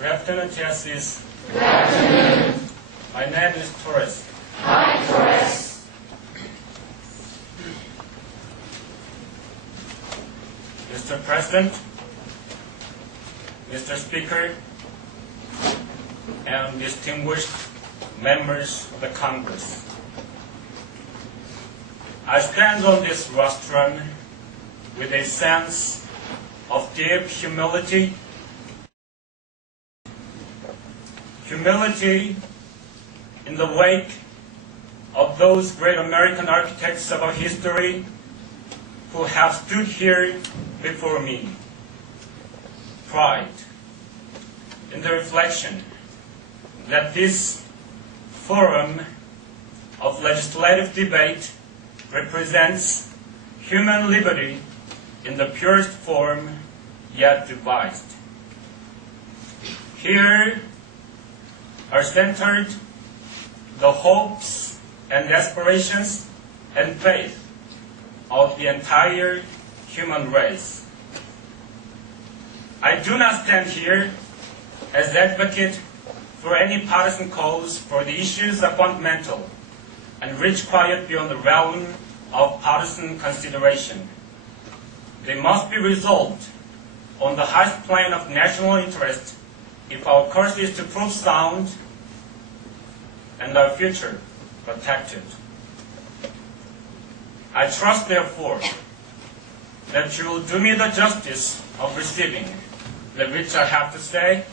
Good afternoon, TSEs. Good afternoon. My name is Torres. Hi, Torres. Mr. President, Mr. Speaker, and distinguished members of the Congress. I stand on this rostrum with a sense of deep humility. Humility in the wake of those great American architects of our history who have stood here before me. Pride in the reflection that this forum of legislative debate represents human liberty in the purest form yet devised. Here are centered the hopes and aspirations and faith of the entire human race. I do not stand here as advocate for any partisan cause, for the issues are fundamental and reach quite beyond the realm of partisan consideration. They must be resolved on the highest plane of national interest if our course is to prove sound and our future protected. I trust, therefore, that you will do me the justice of receiving that which I have to say,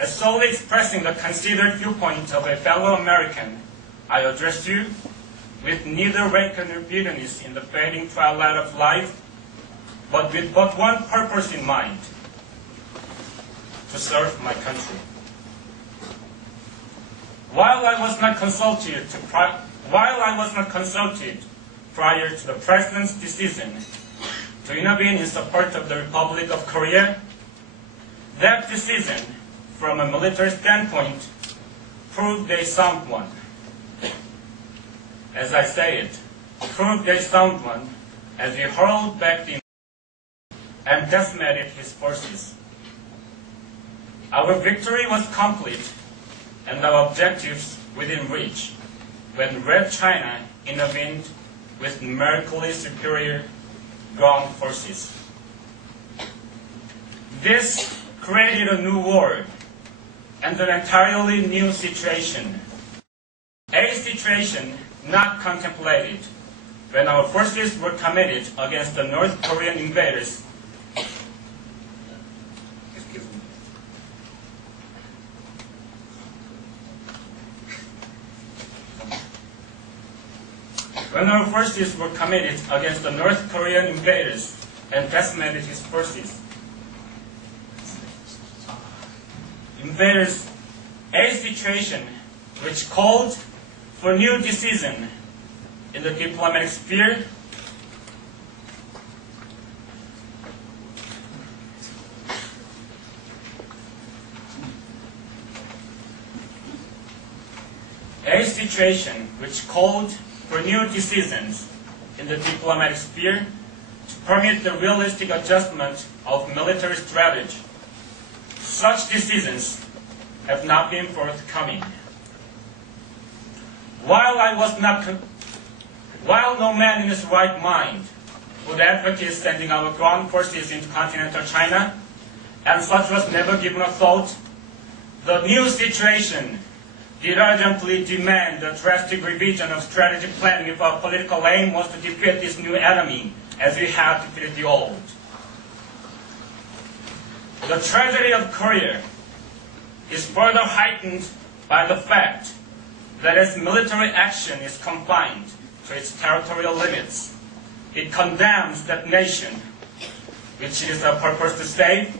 as solely expressing the considered viewpoint of a fellow American. I address you with neither rank nor bitterness in the fading twilight of life, but with but one purpose in mind: to serve my country. While I was not consulted prior to the President's decision to intervene in support of the Republic of Korea, that decision, from a military standpoint, proved a sound one. As I say it, proved a sound one as we hurled back the and decimated his forces. Our victory was complete and our objectives within reach when Red China intervened with numerically superior ground forces. This created a new world and an entirely new situation. A situation not contemplated when our forces were committed against the North Korean invaders. When our forces were committed against the North Korean invaders and decimated his forces. Invaders, a situation which called for new decision in the diplomatic sphere, a situation which called for new decisions in the diplomatic sphere to permit the realistic adjustment of military strategy. Such decisions have not been forthcoming. While no man in his right mind would advocate sending our ground forces into continental China, and such was never given a thought, the new situation did urgently demand a drastic revision of strategic planning if our political aim was to defeat this new enemy as we had defeated the old. The tragedy of Korea is further heightened by the fact that its military action is confined to its territorial limits. It condemns that nation, which it is our purpose to save,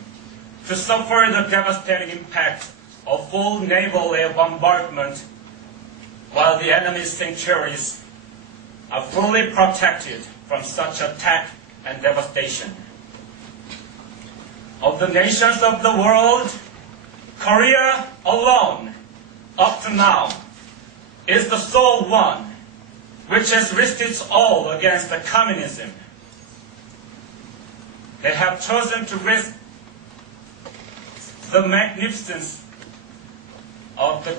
to suffer the devastating impact of full naval air bombardment, while the enemy's sanctuaries are fully protected from such attack and devastation. Of the nations of the world, Korea alone, up to now, is the sole one which has risked its all against the communism. They have chosen to risk the magnificence of the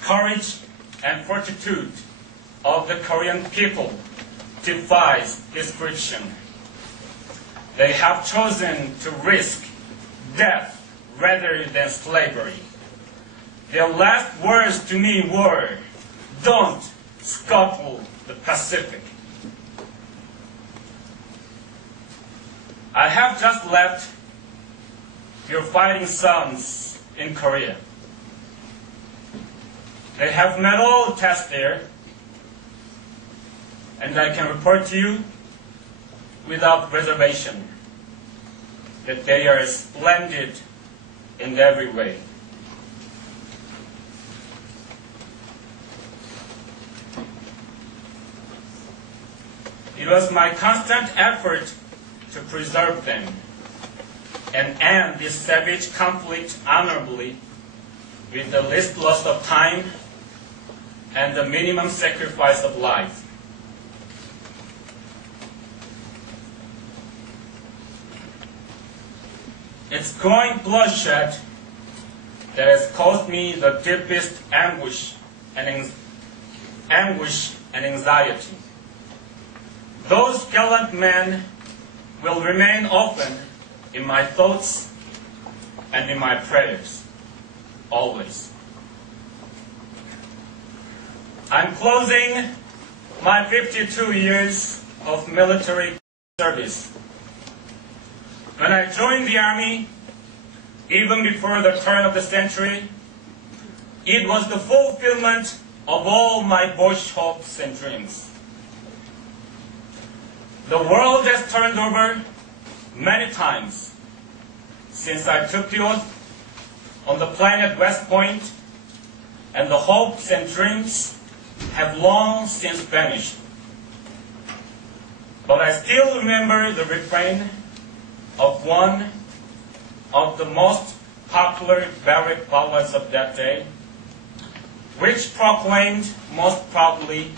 courage and fortitude of the Korean people defies description. They have chosen to risk death rather than slavery. Their last words to me were, "Don't scuttle the Pacific." I have just left your fighting sons in Korea. They have met all the tests there, and I can report to you without reservation that they are splendid in every way. It was my constant effort to preserve them and end this savage conflict honorably with the least loss of time and the minimum sacrifice of life. It's growing bloodshed that has caused me the deepest anguish and anxiety. Those gallant men will remain often in my thoughts and in my prayers, always. I'm closing my 52 years of military service. When I joined the Army, even before the turn of the century, it was the fulfillment of all my boyish hopes and dreams. The world has turned over many times since I took the oath on the planet West Point, and the hopes and dreams have long since vanished. But I still remember the refrain of one of the most popular barrack ballads of that day, which proclaimed most proudly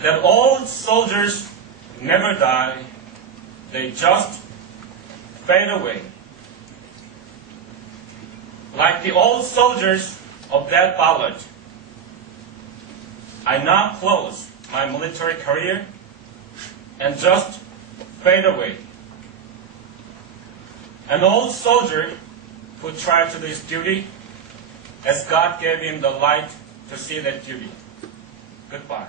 that all soldiers never die, they just fade away. Like the old soldiers of that ballad, I now close my military career and just fade away. An old soldier who tried to do his duty as God gave him the light to see that duty. Goodbye.